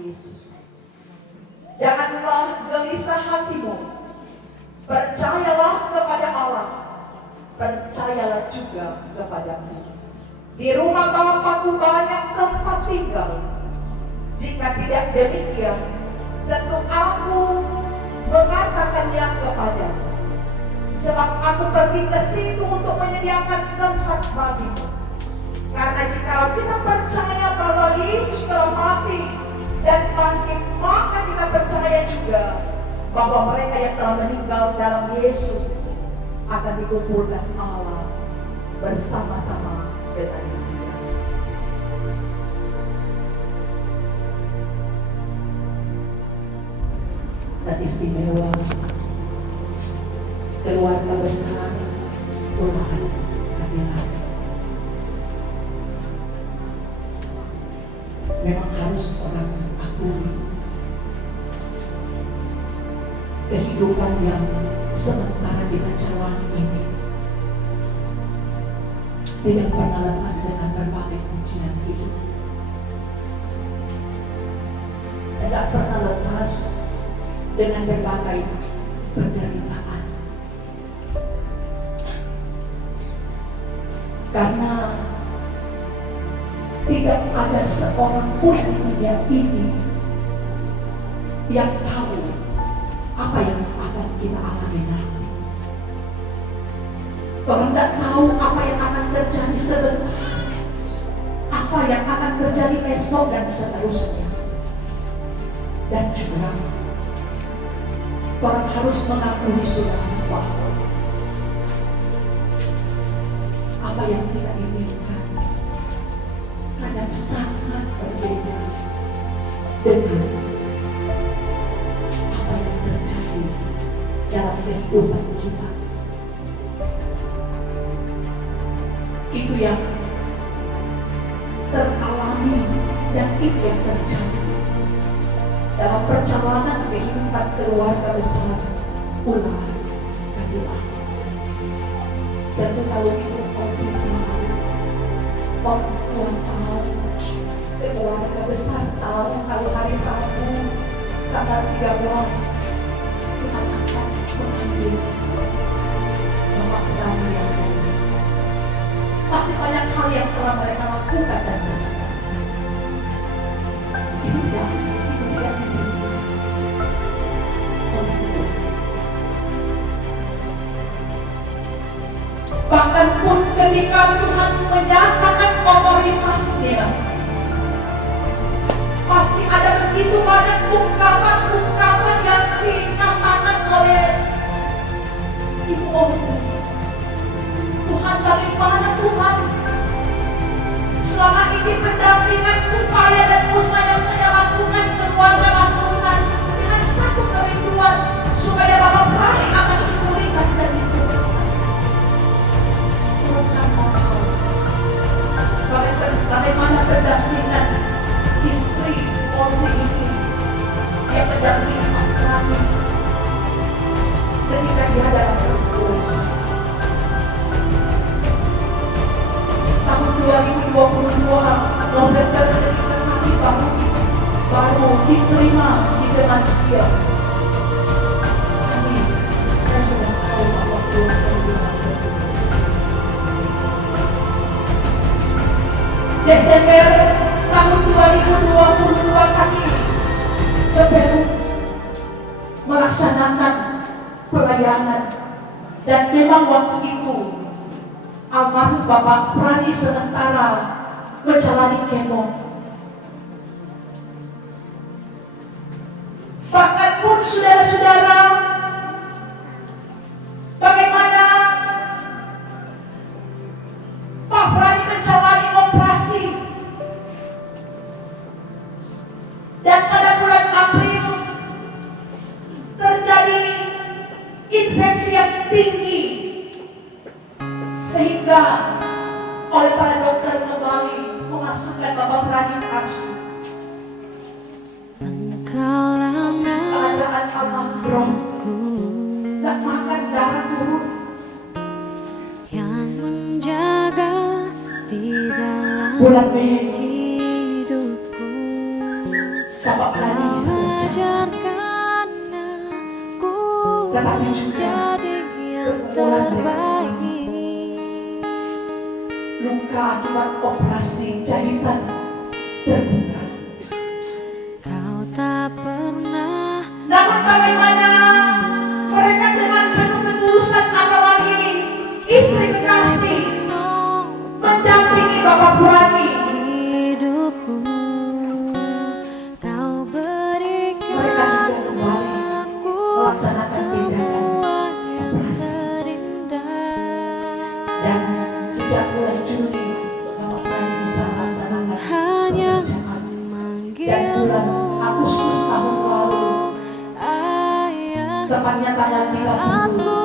Yesus. Janganlah gelisah hatimu. Percayalah kepada Allah. Percayalah juga kepadaku. Di rumah Bapakku banyak tempat tinggal. Jika tidak demikian, tentu aku mengatakannya kepadamu. Sebab aku pergi ke situ untuk menyediakan tempat bagimu. Karena jika kita percaya bahwa Yesus telah mati dan bangkit, maka kita percaya juga bahwa mereka yang telah meninggal dalam Yesus akan dikumpulkan Allah bersama-sama dengan Dia. Dan istimewa keluarga besar Ulangan Kabila. Memang harus orang akui kehidupan yang sementara di Majalengka ini tidak pernah lepas dengan berbagai ujian hidup. Tidak pernah lepas dengan berbagai penderitaan. Karena tidak ada seorang pun di dunia ini yang tahu apa yang akan kita alami nanti. Orang tidak tahu apa yang akan terjadi sebentar, apa yang akan terjadi esok dan seterusnya. Dan juga orang harus mengakui sudah bahwa apa yang kita inginkan kadang sangat berbeda dengan apa yang terjadi dalam kehidupan kita. Itu yang teralami dan itu yang terjadi dalam perjalanan kehidupan keluarga besar Ulangan Kabila. Tentu kalau itu orang tua tahu, keluarga besar tahu kalau hari Rabu tanggal 13 Tuhan akan mengambil Bapak kami yang lain. Pasti banyak hal yang telah mereka lakukan dan bersedia. Ini yang bahkan pun ketika Tuhan menyatakan otoritasnya, pasti ada begitu banyak ungkapan-ungkapan yang dikatakan oleh Ibu Omni. Tuhan, dari mana Tuhan? Selama ini pendampingan upaya dan usaha yang saya lakukan, keluarga lakukan dengan satu kerinduan supaya Bapak Prani akan dipulihkan dan disembuhkan. Tuhan sama tahu bagaimana pendampingan istri Omni ini yang mendampingi Pak Prani ketika dia dalam berpuasa. Tahun 2022 November ketika kami baru diterima di Jemaat Siap. Saya sudah tahu bahwa Tuhan Desember tahun 2022 kami ke Peru melaksanakan pelayanan, dan memang waktu itu almarhum Bapak Prani sementara menjalani kemo. Bahkan pun saudara-saudara, bagaimana Pak Prani menjalani operasi, dan pada bulan April terjadi infeksi yang tinggi sehingga oleh para dokter kembali memasukkan Bapak Prani ke ICU. Keadaan almarhum tak makan, darah turun. Yang menjaga di dalam Bulan Mei hidupku. Bapak Bapak Pradi bisa berjalan, ajarkan aku tetapi juga menjadi yang terbaik. luka akibat operasi jahitan terbuka. Kau tak pernah Namun bagaimana mereka dengan penuh ketulusan, apalagi istri kekasih mendampingi Bapak Pradi. hidupku, kau berikan aku Melaksanakan tindakan semua yang operasi. terindah. Dan sejak bulan Juli Bapak Pradi bisa melaksanakan Hanya pekerjaan. Dan memanggilmu bulan Agustus tahun lalu, ayah, tepatnya tanggal 30, aku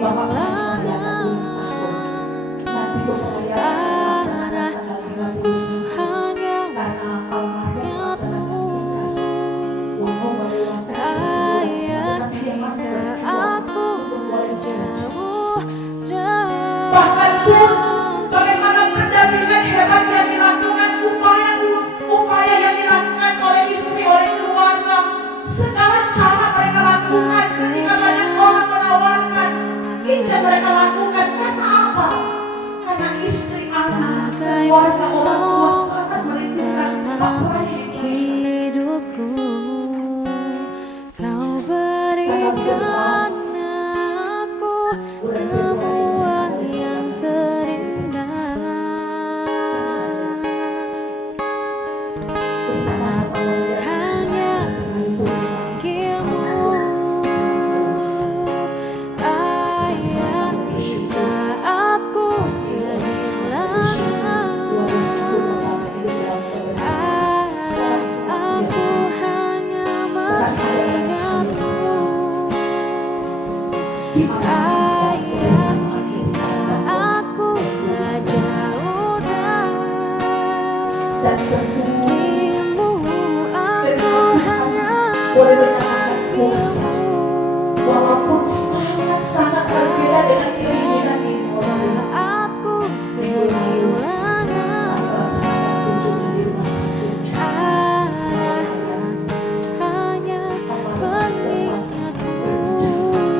Bapak Pradi merayakan kehilangan ulang tahun. Nanti pembayaran dilaksanakan tanggal 30 hanya karena almarhum melaksanakan tugas. Walau melewati ayah, tapi dia masih jika berjuang aku untuk boleh bekerja. jauh Bahkan pun bagaimana pendampingan hebat yang dilakukan, upaya yang dilakukan oleh istri, oleh keluarga, segala cara mereka lakukan ketika banyak orang menawarkan, ini yang mereka lakukan. Karena apa? Karena istri, anak, keluarga, orang tua sangat merindukan Bapak Pradi. hidupku, kau berikan aku semua yang terindah. Bersama-sama melihat Hanya sekalipun memanggilmu ayah, di saat ku kehilangan arah, aku hanya mengingatmu ayah, jika aku tak jauh dan berkumpul darimu, aku hanya boleh berkatakan kuasa, walaupun sangat-sangat berbeda dengan keinginan ini. saat ku Minggu lalu kami kehilangan melaksanakan kunjungan di rumah sakit. arah, hanya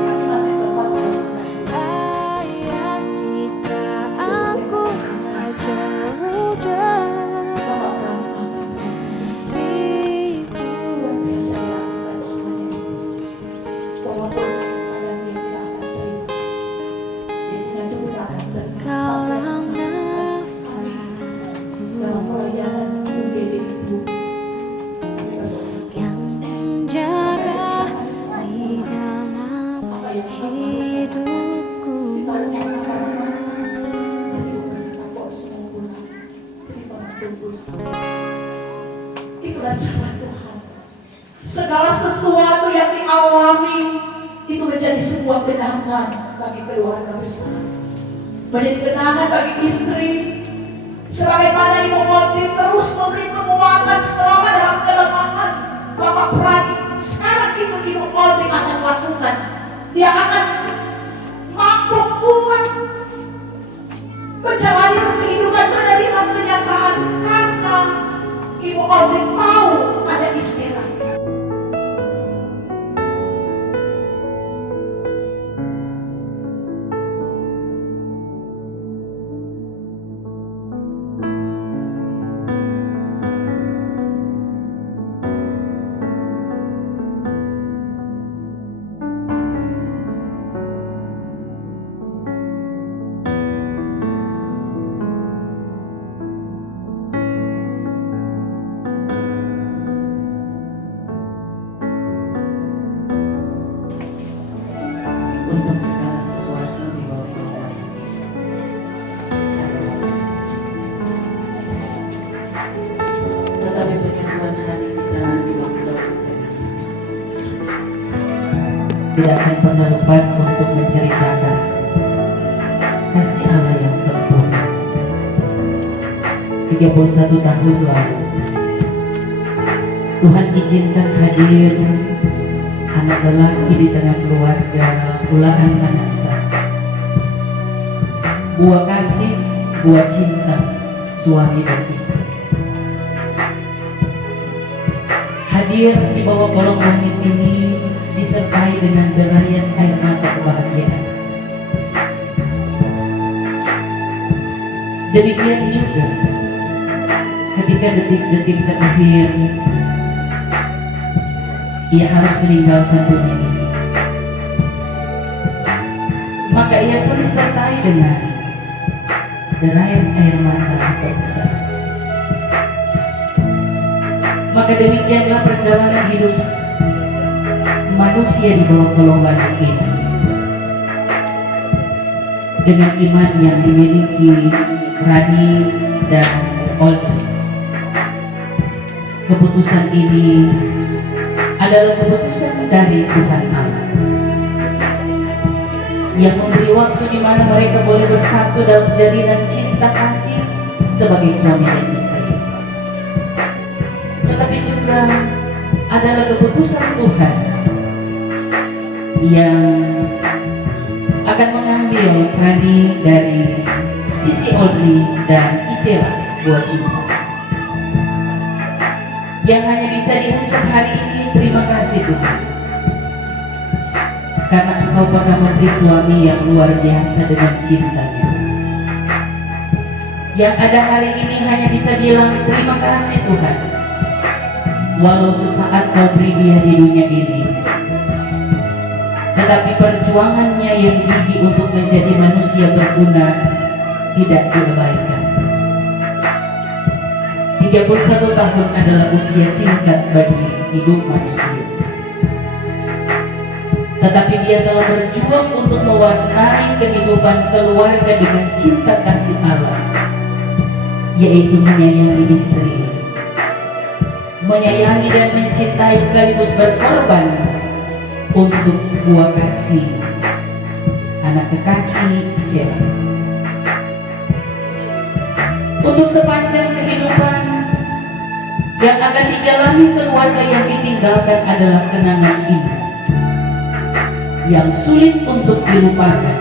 Kami masih sempat mengingatmu melaksanakan ayah, jika aku tak jauh dari Bapak Pradi luar biasa melakukan semuanya. Walaupun ada yang tidak akan terima, dirinya juga akan terima. kaulah Kami nafasku dalam pelayanan menjadi ibu. Kami bersama yang menjaga di dalam hidupku. Itulah cara Tuhan. Segala sesuatu yang dialami itu menjadi sebuah kenangan bagi keluarga besar, menjadi kenangan bagi istri. Sebagaimana Ibu Molti terus memberi penguatan selama dalam kelemahan Bapak Pradi, sekarang itu Ibu Molti akan lakukan. Dia akan mampu kuat menjalani kehidupan, menerima kenyataan karena Ibu Molti tahu ada istilah. Untuk segala sesuatu di bawah Allah. Tetapi penyatuan hati kita di bangsa kita tidak akan pernah lepas untuk menceritakan kasih Allah yang sempurna. 31 tahun lalu Tuhan izinkan hadir anak lelaki di tengah keluarga Ulaan Manasa. Buah kasih, buah cinta suami dan istri. hadir di bawah kolong langit ini disertai dengan derayan air mata kebahagiaan. Demikian juga ketika detik-detik terakhir ia harus meninggalkan dunia ini, maka ia pun disertai dengan derayan air mata berpisah. Maka demikianlah perjalanan hidup manusia di bawah kolong langit ini, dengan iman yang dimiliki Rani dan Olga. Keputusan ini adalah keputusan dari Tuhan Allah yang memberi waktu di mana mereka boleh bersatu dalam jalinan cinta kasih sebagai suami dan istri. Tetapi juga adalah keputusan Tuhan yang akan mengambil Rani dari sisi Audrey dan Isela, buah cinta yang hanya bisa diucap hari ini. Terima kasih Tuhan, karena Engkau pernah memberi suami yang luar biasa dengan cintanya. Yang ada hari ini hanya bisa bilang terima kasih Tuhan, walau sesaat Kau beri dia di dunia ini, tetapi perjuangannya yang gigih untuk menjadi manusia berguna tidak diabaikan. 31 tahun adalah usia singkat bagi hidup manusia, tetapi dia telah berjuang untuk mewarnai kehidupan keluarga dengan cinta kasih Allah, yaitu menyayangi istri, menyayangi dan mencintai sekaligus berkorban untuk buah kasih anak kekasih Isela. Untuk sepanjang kehidupan yang akan dijalani keluarga yang ditinggalkan adalah kenangan indah yang sulit untuk dilupakan,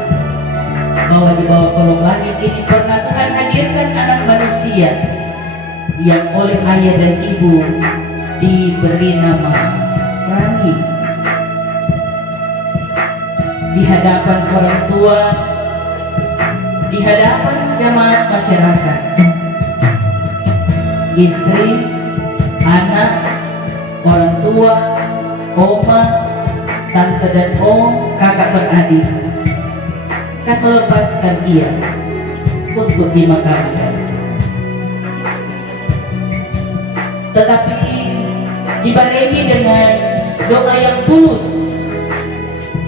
bahwa di bawah kolong langit ini pernah Tuhan hadirkan anak manusia yang oleh ayah dan ibu diberi nama Rani. Di hadapan orang tua, di hadapan jemaat masyarakat, istri, anak, orang tua, oma, tante dan om, kakak beradik akan melepaskan ia untuk dimakamkan. Tetapi dibarengi dengan doa yang tulus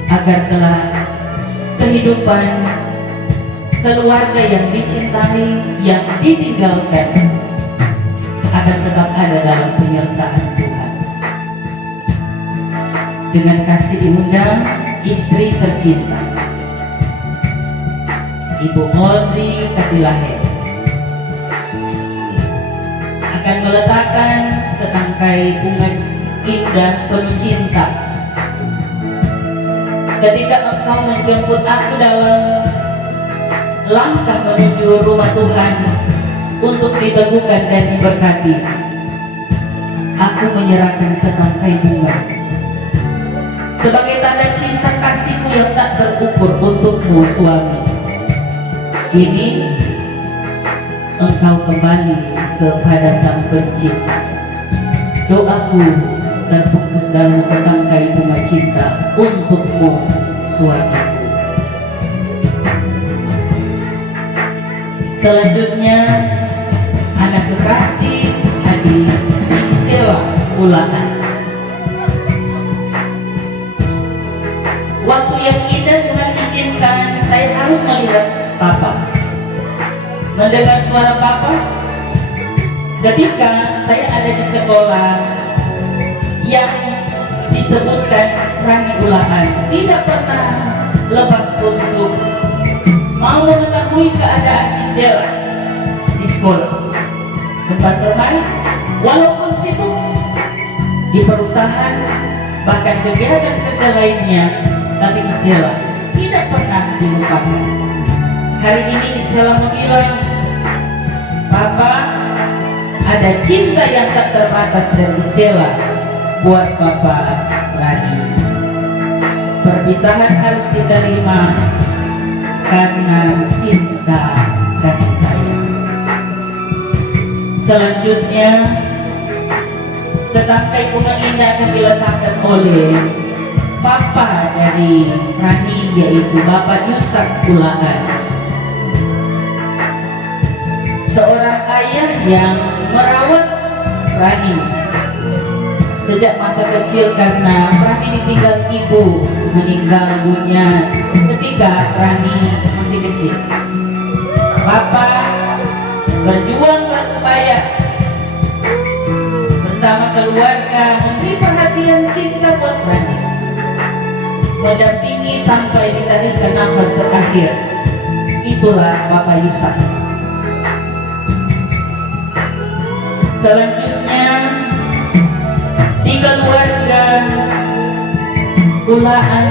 agar kelak kehidupan keluarga yang dicintai, yang ditinggalkan akan tetap ada dalam penyertaan Tuhan. Dengan kasih diundang istri tercinta, Ibu Audrey Katilahe, akan meletakkan setangkai bunga indah penuh cinta ketika engkau menjemput aku dalam langkah menuju rumah Tuhan untuk diteguhkan dan diberkati. Aku menyerahkan setangkai bunga sebagai tanda cinta kasihku yang tak terukur untukmu suami. Ini engkau kembali kepada Sang Pencipta. Doaku terfokus dalam setangkai bunga cinta untukmu suamiku. Selanjutnya anak kekasih Adi Isela Ulaan. Waktu yang indah Tuhan izinkan saya harus melihat Papa, mendengar suara Papa ketika saya ada di sekolah yang disebutkan Rani Ulaan. Tidak pernah lepas untuk mau mengetahui keadaan Isela di sekolah, tempat bermain, walaupun sibuk di perusahaan, bahkan kegiatan kerja lainnya, tapi Isela tidak pernah dilupakan. Hari ini Isela bilang, Papa, ada cinta yang tak terbatas dari Isela buat Bapak Rani. Perpisahan harus diterima karena cinta kasih sayang. Selanjutnya, setangkai bunga indah akan diletakkan oleh Papa dari Rani, yaitu Bapak Yusak Kulaan, seorang ayah yang merawat Rani sejak masa kecil karena Rani ditinggal ibu, meninggal dunia ketika Rani masih kecil. Papa berjuang berupaya bersama keluarga memberi perhatian cinta buat Rani, mendampingi sampai ditarikan nafas terakhir. Itulah Bapak Yusak. Selanjutnya di keluarga Kulaan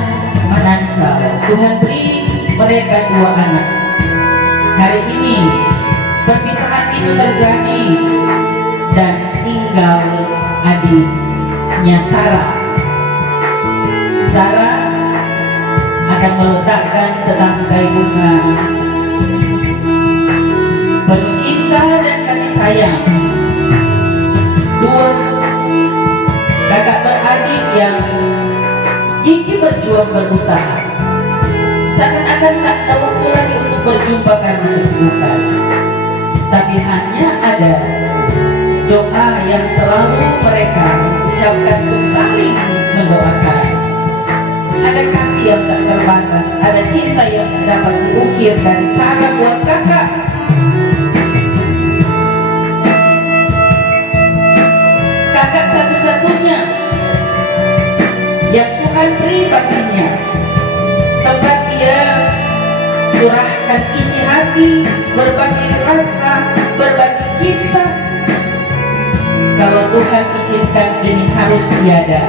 Manansal, Tuhan beri mereka 2 anak. Hari ini perpisahan itu terjadi dan tinggal adiknya Sarah. Sarah akan meletakkan setangkai bunga penuh cinta dan kasih sayang 2 kakak beradik yang gigih berjuang berusaha, seakan-akan tak tahu waktu lagi untuk berjumpa karena kesibukan. Tapi hanya ada doa yang selalu mereka ucapkan untuk saling mendoakan. Ada kasih yang tak terbatas, ada cinta yang tak dapat diukir dari Sarah buat kakak. Kakak satu-satunya yang Tuhan beri baginya tempat ia curahkan isi hati, berbagi rasa, berbagi kisah. Kalau Tuhan izinkan ini harus tiada,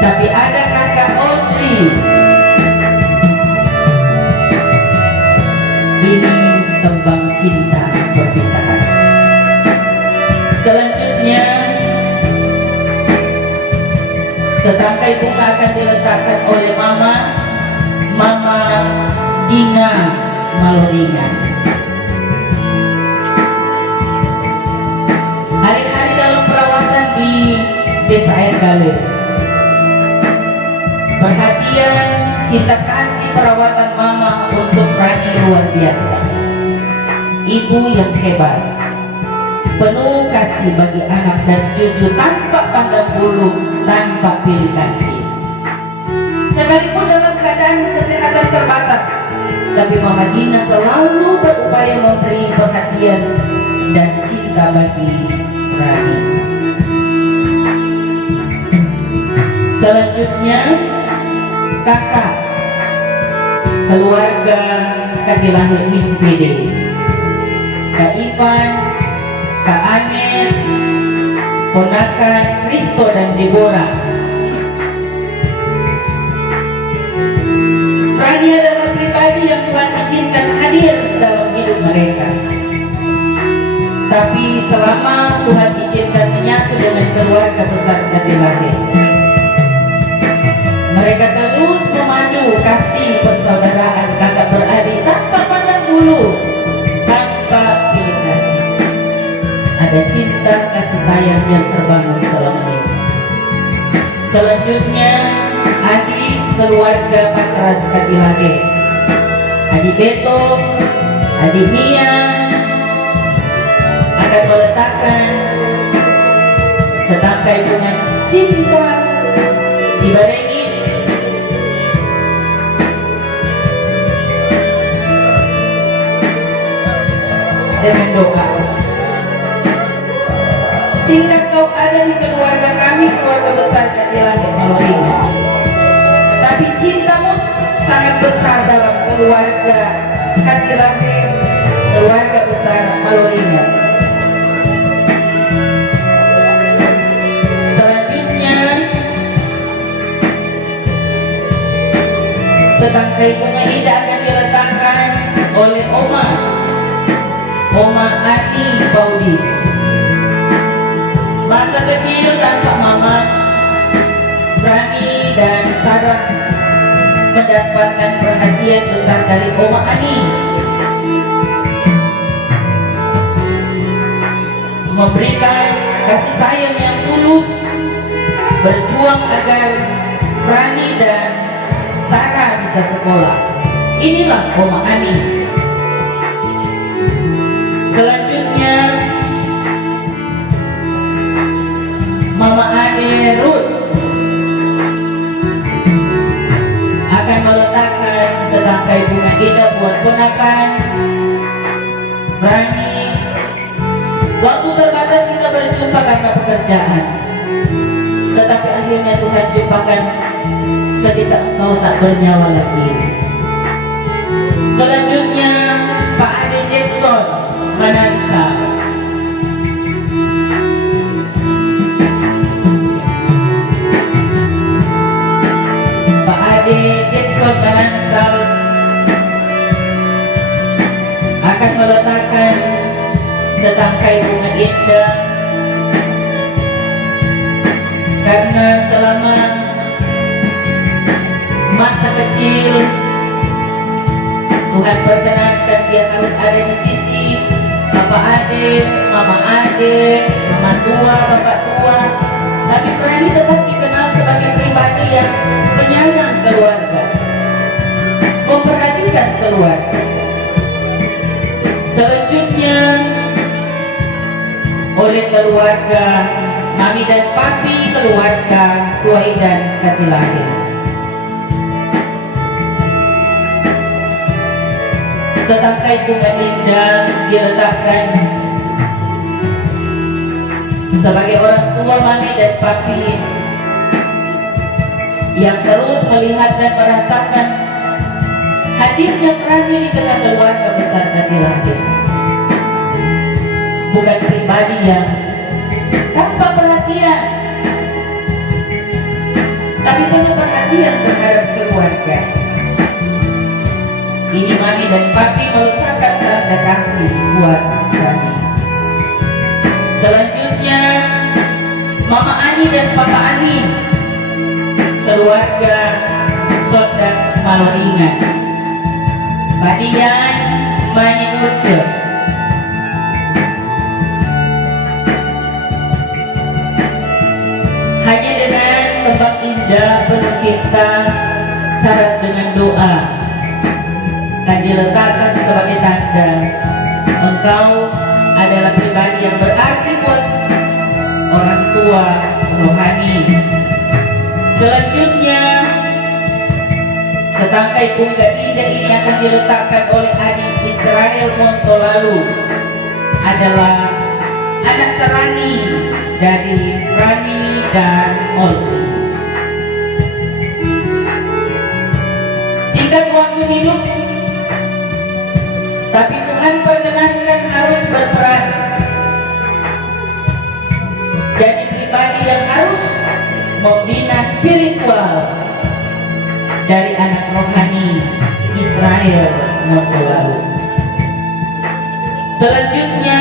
tapi ada kakak Audrey. Ini tembang cinta perpisahan. Selanjutnya, setangkai bunga akan diletakkan oleh Mama Dina Maloringan. Hari-hari dalam perawatan di Desa Air Galer, perhatian, cinta kasih, perawatan Mama untuk Rani luar biasa. Ibu yang hebat, penuh kasih bagi anak dan cucu tanpa pandang bulu, tanpa pilih kasih. Sekalipun dalam keadaan kesehatan terbatas, tapi Mama Dina selalu berupaya memberi perhatian dan cinta bagi Rani. Selanjutnya, kakak keluarga Kadilahi MPD, Kak Ivan, Kak Anet, ponakan Kristo dan Deborah. Rani adalah pribadi yang Tuhan izinkan hadir dalam hidup mereka. Tapi selama Tuhan izinkan menyatu dengan keluarga besar Kadilahi, mereka terus memadu kasih persaudaraan kakak beradik tanpa pandang bulu, tanpa pilih kasih. Ada cinta kasih sayang yang terbangun selama ini. Selanjutnya, adik keluarga Patras Kadilahi, adik Beto, adik Nia akan meletakkan setangkai bunga cinta dibarengi dengan doa. Singkat kau ada di keluarga kami, keluarga besar Kadilahi Maloringan, tapi cintamu sangat besar dalam keluarga Kadilahi, keluarga besar Maloringan. Selanjutnya, setangkai bunga indah akan diletakkan oleh Oma Ani Pauli. Masa kecil tanpa mendapatkan perhatian besar dari Oma Ani, memberikan kasih sayang yang tulus, berjuang agar Rani dan Sarah bisa sekolah. Inilah Oma Ani. Selanjutnya Mama Ade Ruth akan meletakkan setangkai bunga indah buat ponakan Rani. Waktu terbatas kita berjumpa karena pekerjaan, tetapi akhirnya Tuhan jumpakan ketika engkau tak bernyawa lagi. Selanjutnya Pak Ade Jackson Manansa. Pak Ade Jackson Manansa akan meletakkan setangkai bunga indah karena selama masa kecil Tuhan perkenankan dia harus ada di sisi Bapak Ade, Mama Ade, Mama tua, Bapak tua. Tapi Rani tetap dikenal sebagai pribadi yang penyayang keluarga, memperhatikan keluarga. Selanjutnya oleh keluarga Mami dan Papi, keluarga Tuai dan Katilahi. Setangkai bunga indah diletakkan sebagai orang tua Mami dan Papi yang terus melihat dan merasakan hadirnya Rani di tengah keluarga besar Katilahi. Bukan pribadi yang tanpa perhatian, tapi penuh perhatian terhadap keluarga. Ini Mami dan Papi meletakkan tanda kasih buat kami. Selanjutnya Mama Ani dan Papa Ani, keluarga Sondak Maloringan, Badian Manin Urce. Hanya dengan tembang indah penuh cinta syarat dengan doa dan diletakkan sebagai tanda engkau adalah pribadi yang berarti buat orang tua rohani. Selanjutnya setangkai bunga indah ini akan diletakkan oleh adik Israel Montolalu, adalah anak serani dari Rani dan Olgi. Singkat waktu hidup, tapi Tuhan perkenankan harus berperan jadi pribadi yang harus membina spiritual dari anak rohani Israel Montolalu. Selanjutnya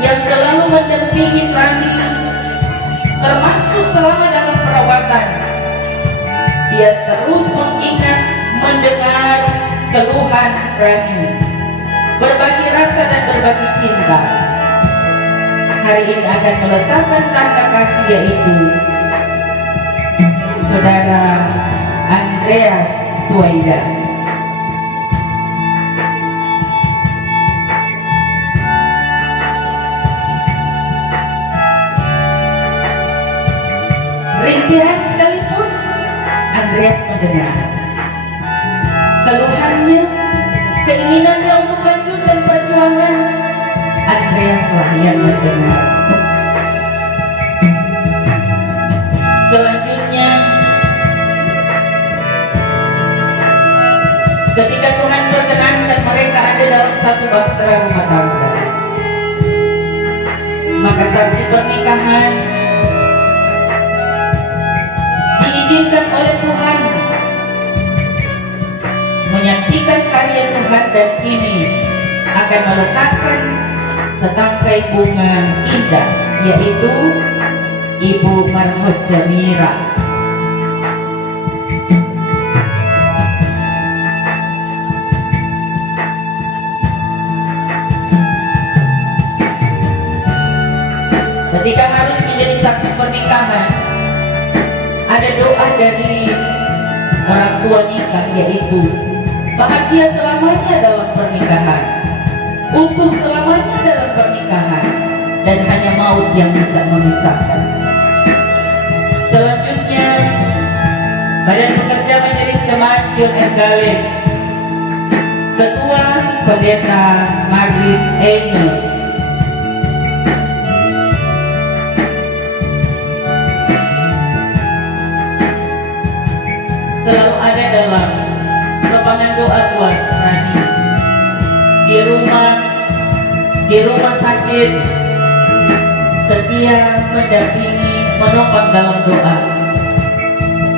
yang selalu mendampingi Rani, termasuk selama dalam perawatan, dia terus mengingat, mendengar keluhan Rani, berbagi rasa dan berbagi cinta. Hari ini akan meletakkan tanda kasih, yaitu Saudara Andreas Tuaida. Rintihan sekalipun Andreas mendengar keluhannya, keinginannya untuk lanjutkan perjuangan. Andreas lah yang mendengar. Selanjutnya ketika Tuhan perkenankan mereka ada dalam satu bahtera rumah tangga, maka saksi pernikahan diizinkan oleh Tuhan menyaksikan karya Tuhan, dan kini akan meletakkan setangkai bunga indah, yaitu Ibu Marhot Jamira. pernikahan ada doa dari orang tua nikah, yaitu bahagia selamanya dalam pernikahan, utuh selamanya dalam pernikahan, dan hanya maut yang bisa memisahkan. Selanjutnya, Badan Pekerja Majelis Jemaat Sion Enggalin, Ketua Pendeta Margaret Engel. Selalu ada dalam kepangan doa Tuhan Rani, di rumah sakit, setia mendampingi, menopang dalam doa.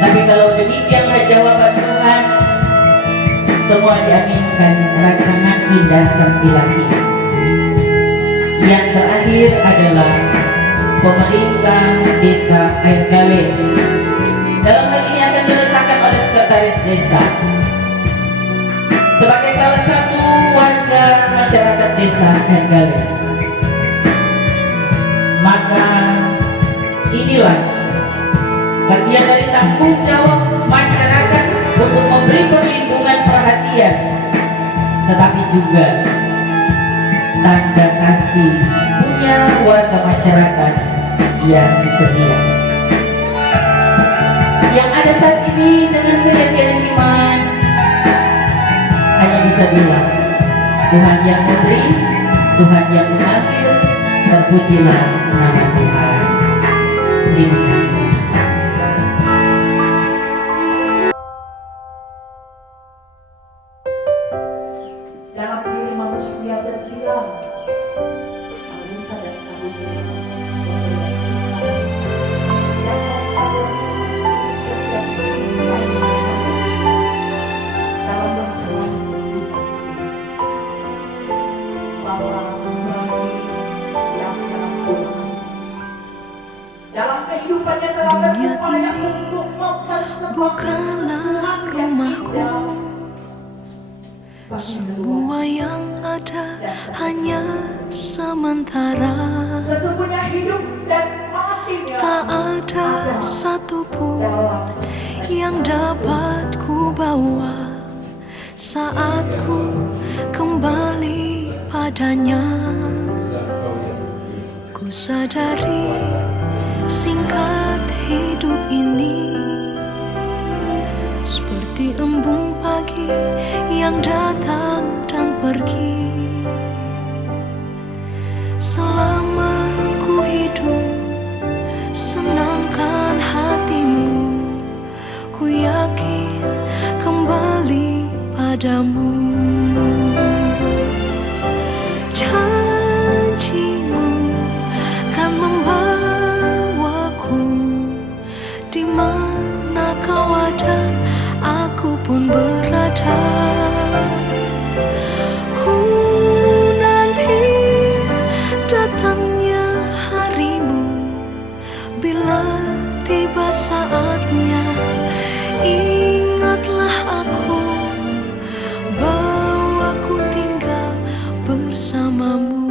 Tapi kalau demikianlah jawaban Tuhan, semua diaminkan rancangan indah Sang Ilahi. Yang terakhir adalah pemerintah desa Enggalin. Dalam hal ini akan diletakkan oleh sekretaris desa sebagai salah satu warga masyarakat desa Enggalin. Maka inilah bagian dari tanggung jawab masyarakat untuk memberi perlindungan, perhatian, tetapi juga tanda kasih punya warga masyarakat yang setia. Yang ada saat ini dengan keyakinan iman hanya bisa bilang, Tuhan yang memberi, Tuhan yang mengambil, terpujilah nama Tuhan. Terima kasih. Dalam diri manusia terdiam, perintah dan karunia yang membawa setiap insan manusia dalam menjalani kehidupan bahwa melalui yang dalam Tuhan dalam kehidupannya terdapat upaya untuk mempersembahkan sesuatu yang indah. Semua yang ada hanya sementara. Sesungguhnya hidup dan matinya Tak ada satupun yang dapat ku bawa saat ku kembali padanya. Ku sadari singkat hidup ini seperti embun pagi yang datang dan pergi. Selama ku hidup, senangkan hatimu. Ku yakin kembali padamu. Janjimu kan membawaku di mana kau ada, aku pun berada. Ku nanti datangnya harimu. Bila tiba saatnya, ingatlah aku bahwa ku tinggal bersamamu.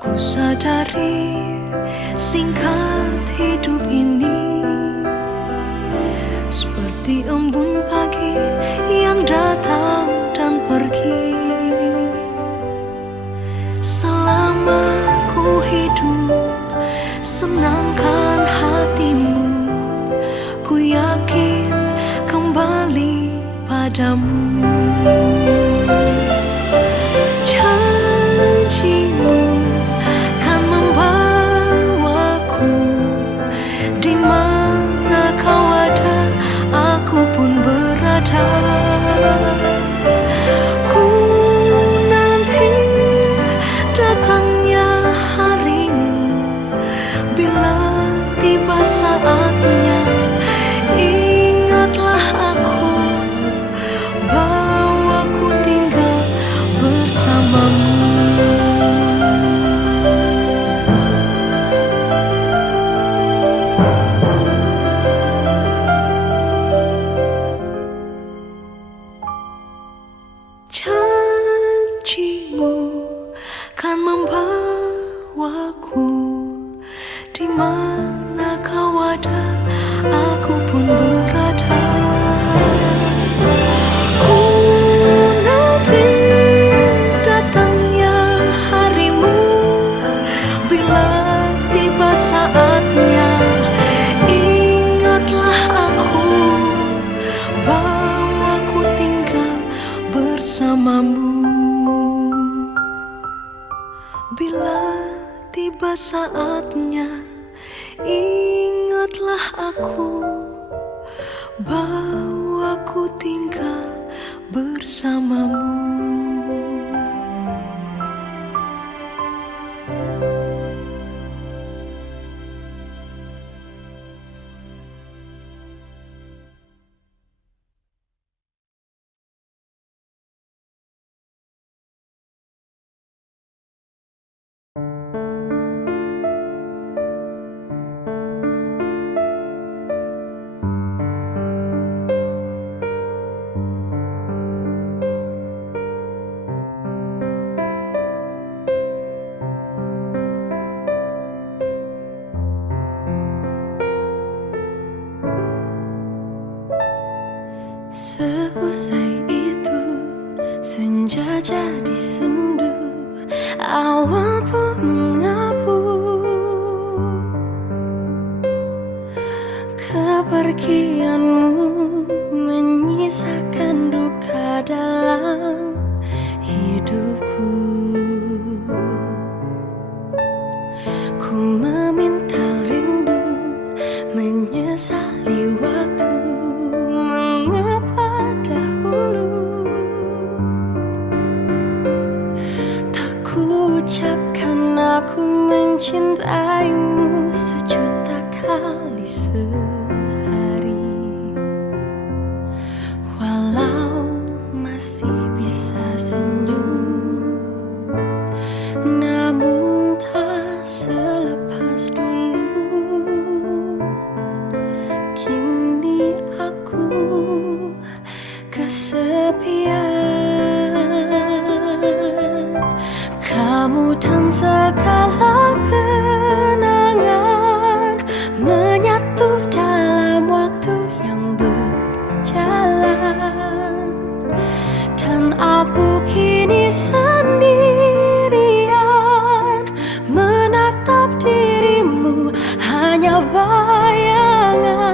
Ku sadari singkat hidup ini seperti embun pagi yang datang dan pergi. Selama ku hidup, senangkan hatimu. Ku yakin kembali padamu. Janjimu kan membawaku di mana kau ada, aku pun berada. Ku nanti datangnya harimu. Bila tiba saatnya, ingatlah aku bahwa Bawa ku tinggal bersamamu. Seusai itu senja jadi sendu, awan pun mengabu. Kepergianmu menyisakan duka dalam hidupku. Ku meminta rindu, menyesali waktu. Mengapa dahulu tak ku ucapkan aku mencintaimu sejuta kali sehari. Walau masih bisa senyum, namun tak selepas dulu. Kini aku kesepian, kamu dan segala kenangan menyatu dalam waktu yang berjalan. Dan aku kini sendirian, menatap dirimu hanya bayangan.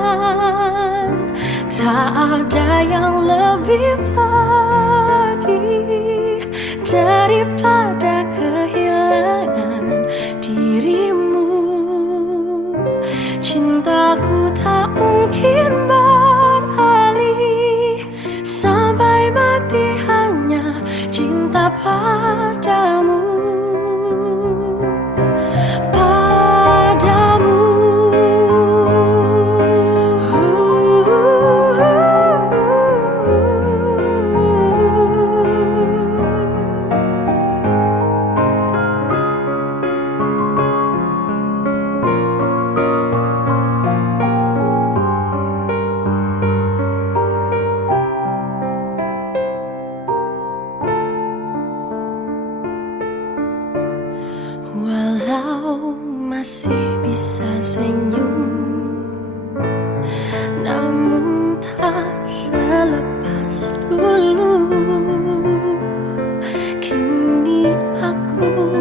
Tak ada yang lebih pedih daripada kehilangan dirimu. Cintaku tak mungkin beralih, sampai mati hanya cinta padamu. Walau masih bisa senyum, namun tak selepas dulu. Kini aku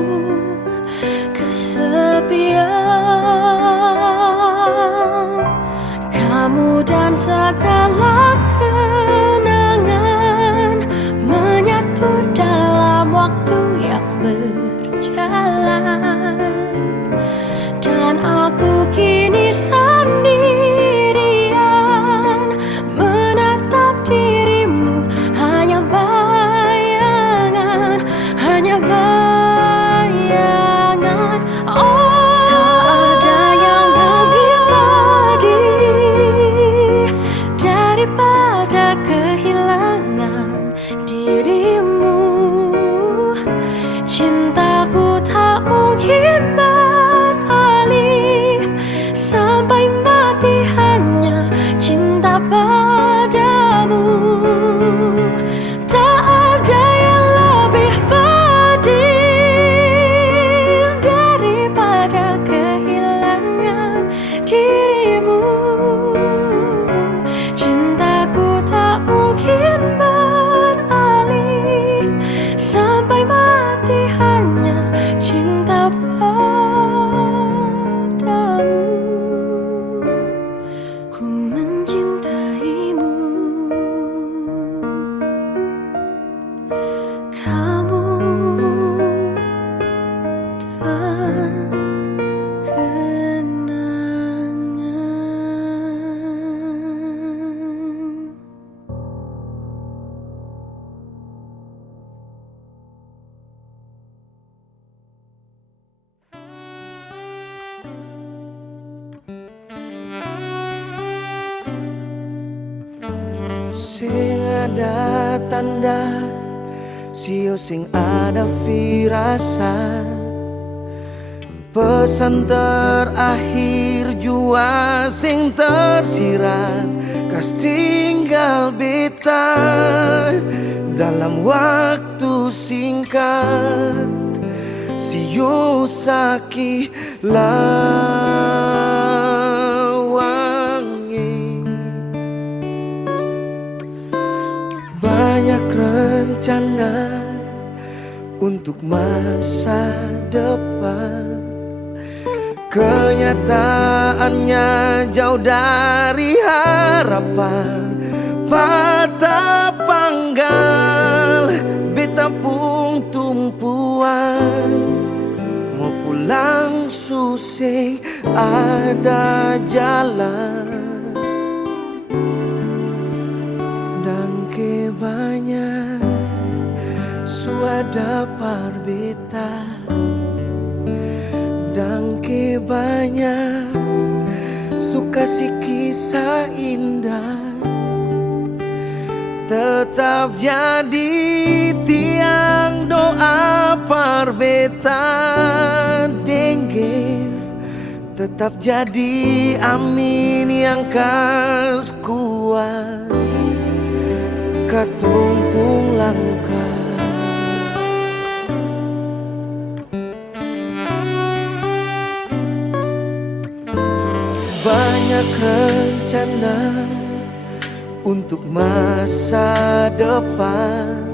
kesepian, kamu dan segala kenangan menyatu dalam waktu yang berjalan. Dan aku kini sendirian, menatap dirimu hanya bayangan, hanya bayangan. Oh, tak ada yang lebih pedih daripada kehilangan dirimu. Cintaku tak mungkin ada tanda sio sing ada firasat. Pesan terakhir jua sing tersirat, kas tinggal beta dalam waktu singkat. Sio saki lawangi, banyak rencana untuk masa depan. Kenyataannya jauh dari harapan. Patah panggal beta pun tumpuan. Mau pulang susah ada jalan. Dan kebanyak suada parbeta. Dan kebanyak suka si kisah indah. Tetap jadi tiang doa parbeta denggef. Tetap jadi amin yang kas kuat. Katumpung langkah. Banyak rencana untuk masa depan.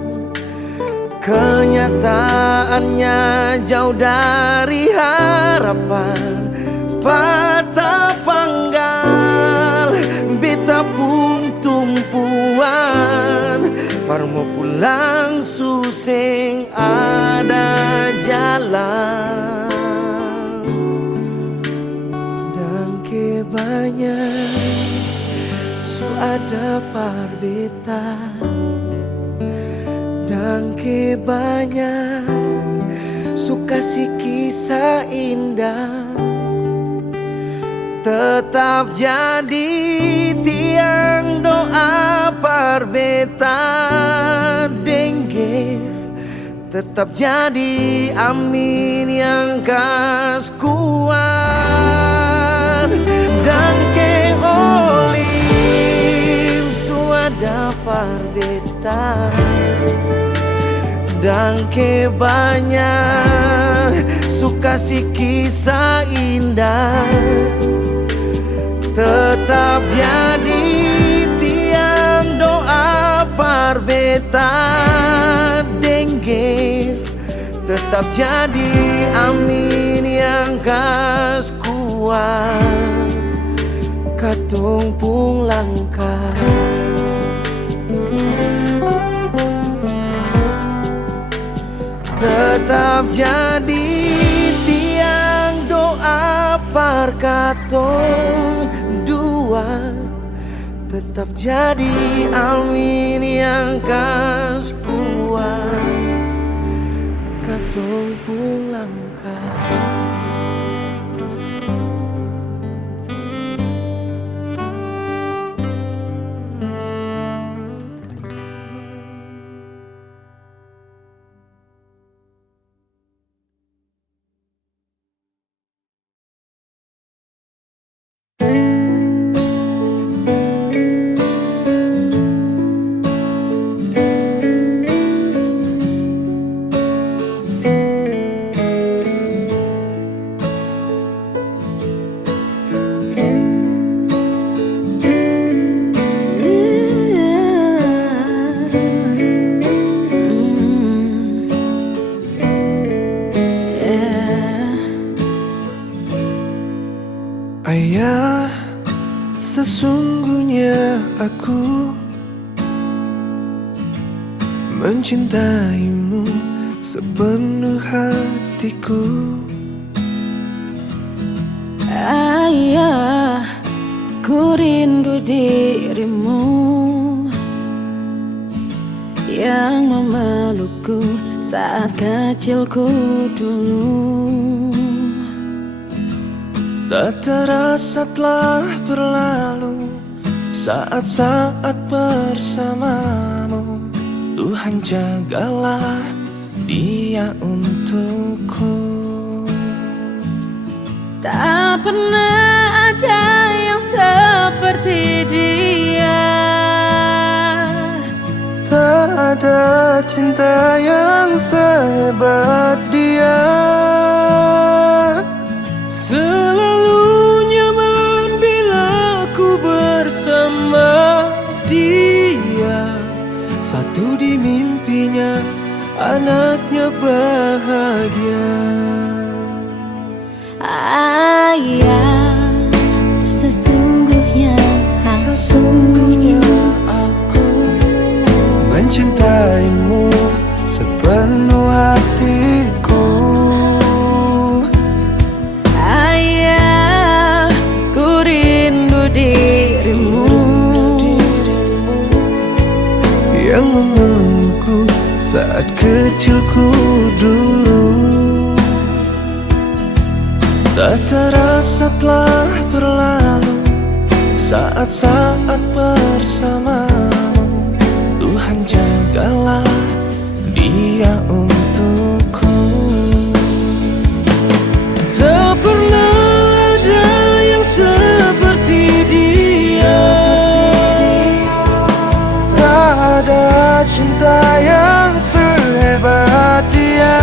Kenyataannya jauh dari harapan. Patah panggal beta pun tumpuan. Par mau pulang suseng ada jalan. Banyak suada parbeta. Dan kebanyak suka si kisah indah. Tetap jadi tiang doa parbeta denggef. Tetap jadi amin yang kas kuat. Dan ke olim suada parbeta. Dan ke banyak suka si kisah indah. Tetap jadi tiang doa parbeta denggef. Tetap jadi amin yang kas kuat. Katumpung langkah. Tetap jadi tiang doa par katong dua. Tetap jadi amin yang kas kuat. Katumpung langkah. Ayah, sesungguhnya aku mencintaimu sepenuh hatiku. Ayah, ku rindu dirimu yang memelukku saat kecilku dulu. Tak terasa telah berlalu saat-saat bersamamu. Tuhan jagalah dia untukku. Tak pernah ada yang seperti dia. Tak ada cinta yang sehebat dia. Selalu nyaman bila ku bersama dia. Satu di mimpinya, anaknya bahagia. Ayah, sesungguhnya aku mencintaimu sepenuh hatiku. Ayah, ku rindu dirimu yang memelukku saat kecilku dulu. Tak terasa telah berlalu saat-saat bersamamu. Tuhan jagalah dia untukku. Tak pernah ada yang seperti dia. Tak ada cinta yang sehebat dia.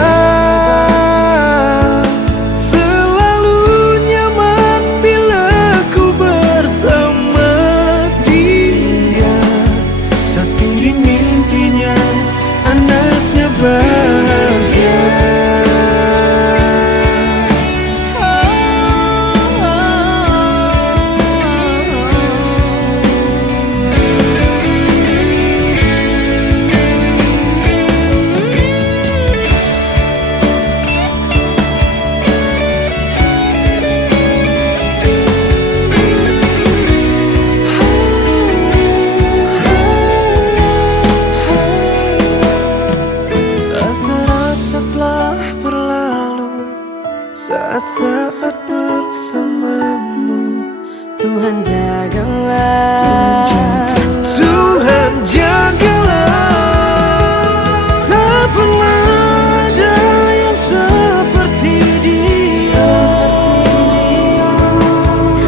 Saat bersamamu, Tuhan jagalah. Tuhan jagalah. Tak pernah ada yang seperti dia.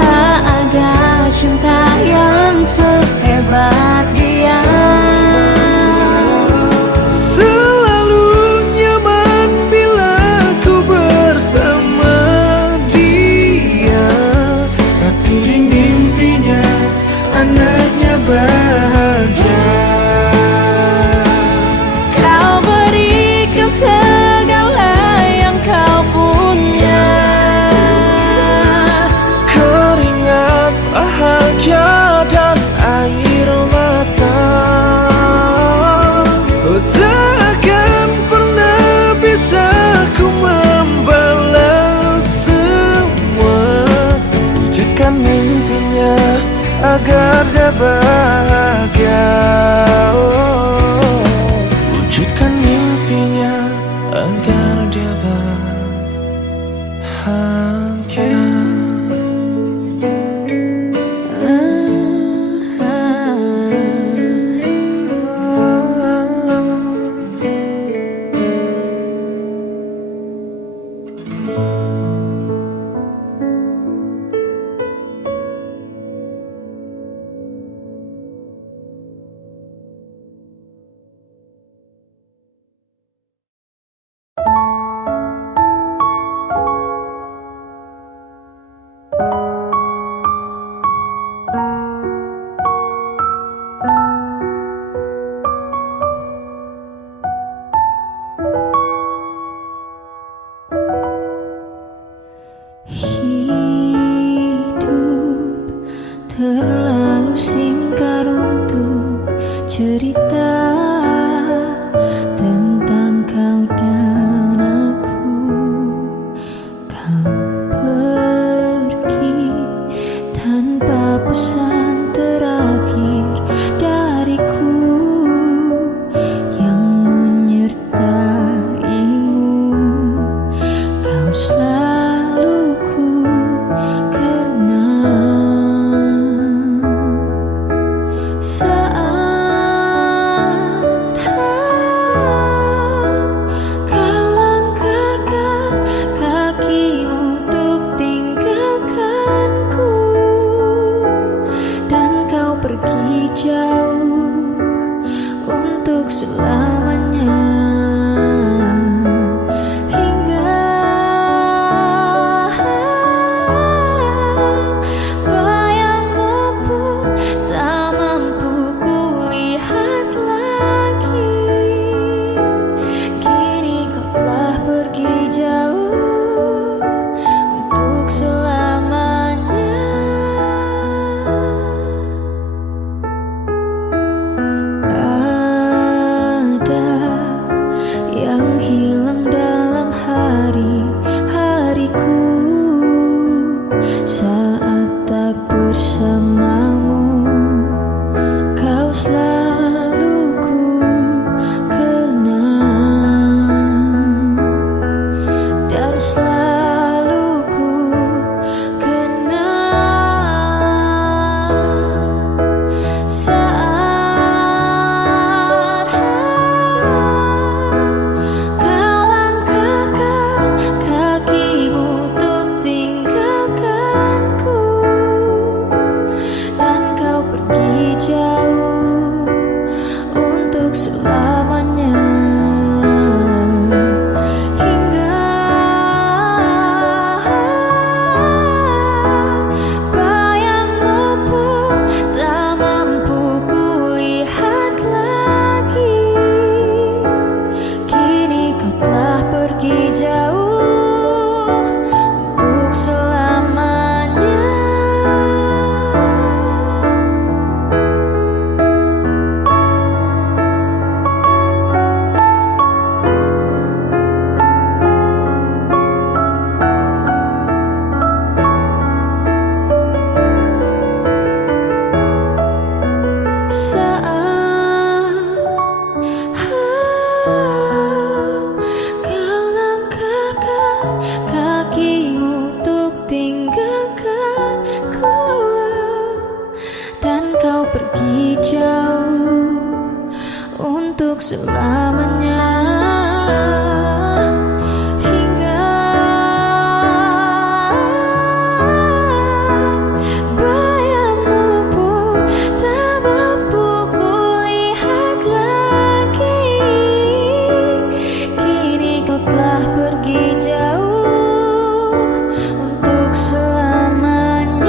tak ada cinta yang sehebat dia. Selalu nyaman bila ku bersama dia. Satu di mimpinya, anaknya bahagia. Kau berikan segala yang kau punya. Keringat bahagia dan air mata. Oh, takkan pernah bisa ku membalas semua. Wujudkan mimpinya agar dia bahagia. Oh, wujudkan mimpinya agar dia bahagia. Hidup terlalu singkat untuk cerita tentang kau dan aku. Kau pergi tanpa pesan terakhir dariku yang menyertaimu. Kau selalu ku kenang. jauh untuk selamanya. Hingga bayangmu pun tak mampu kulihat lagi. Kini kau telah pergi jauh untuk selamanya. Ada yang hilang dalam hari-hariku saat tak bersamamu. Kau selalu ku kenang dan selalu ku kenang saat kau langkahkan kakimu untuk tinggalkanku dan kau pergi jauh untuk selamanya. Hingga bayangmu pun tak mampu kulihat lagi. Kini kau telah pergi jauh untuk selamanya. Kau langkahkan kakimu untuk tinggalkanku dan kau pergi jauh untuk selamanya. Hingga bayangmu pun tak mampu kulihat lagi. Kini kau telah pergi jauh untuk selamanya.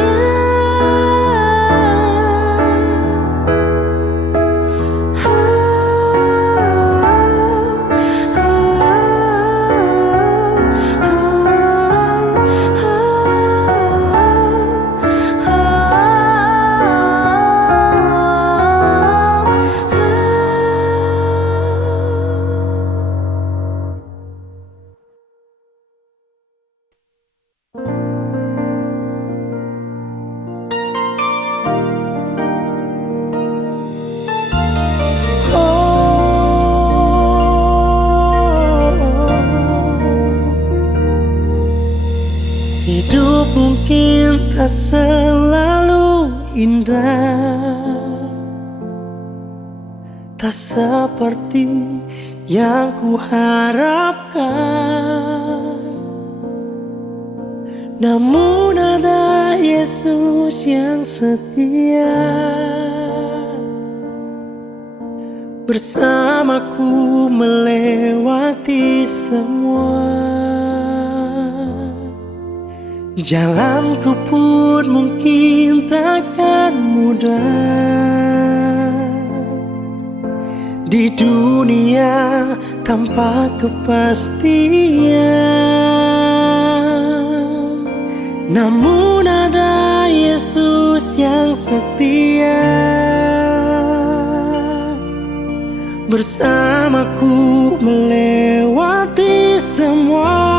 Hidup mungkin tak selalu indah, tak seperti yang ku harapkan. Namun ada Yesus yang setia bersamaku melewati semua. Jalanku pun mungkin takkan mudah di dunia tanpa kepastian. Namun ada Yesus yang setia bersamaku melewati semua.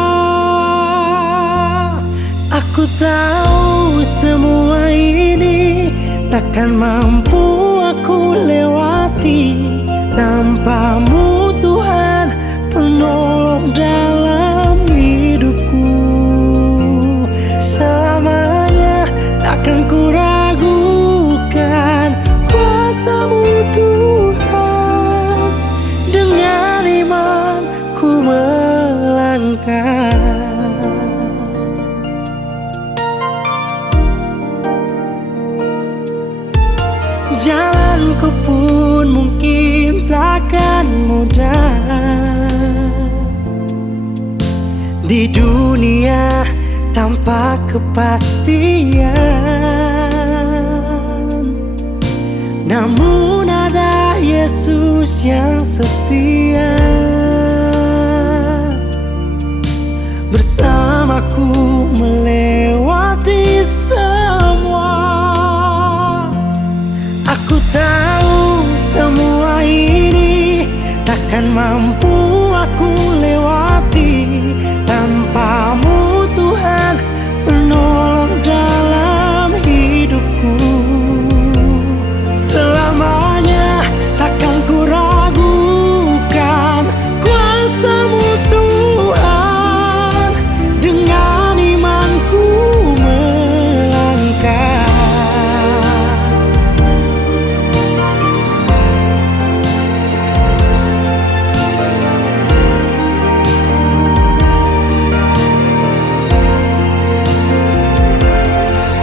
Aku tahu semua ini takkan mampu aku lewati tanpamu Tuhan, penolong dalam hidupku. Selamanya takkan ku ragukan kuasa-Mu Tuhan. Dengan iman ku melangkah. jalanku pun mungkin takkan mudah. Di dunia tanpa kepastian, namun ada Yesus yang setia. Bersamaku melewati semua. Aku tahu semua ini takkan mampu aku lewati tanpamu Tuhan menolong dalam hidupku. Selamanya takkan ku ragukan kuasa-Mu Tuhan, dengan imanku melangkah.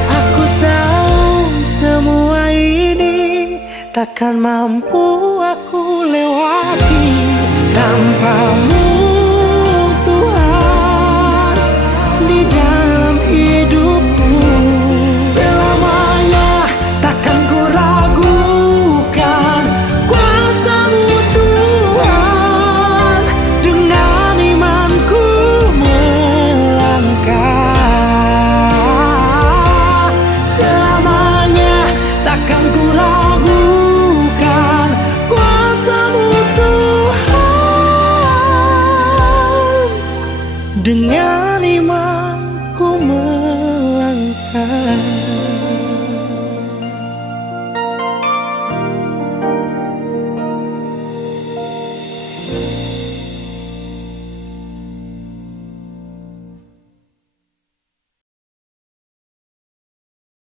Aku tahu semua ini takkan mampu aku lewati tanpamu Tuhan di dalam hidupku. Selamanya takkan ku ragukan kuasa-Mu Tuhan, dengan imanku melangkah. Selamanya takkan ku ragukan kuasa-Mu Tuhan, dengan iman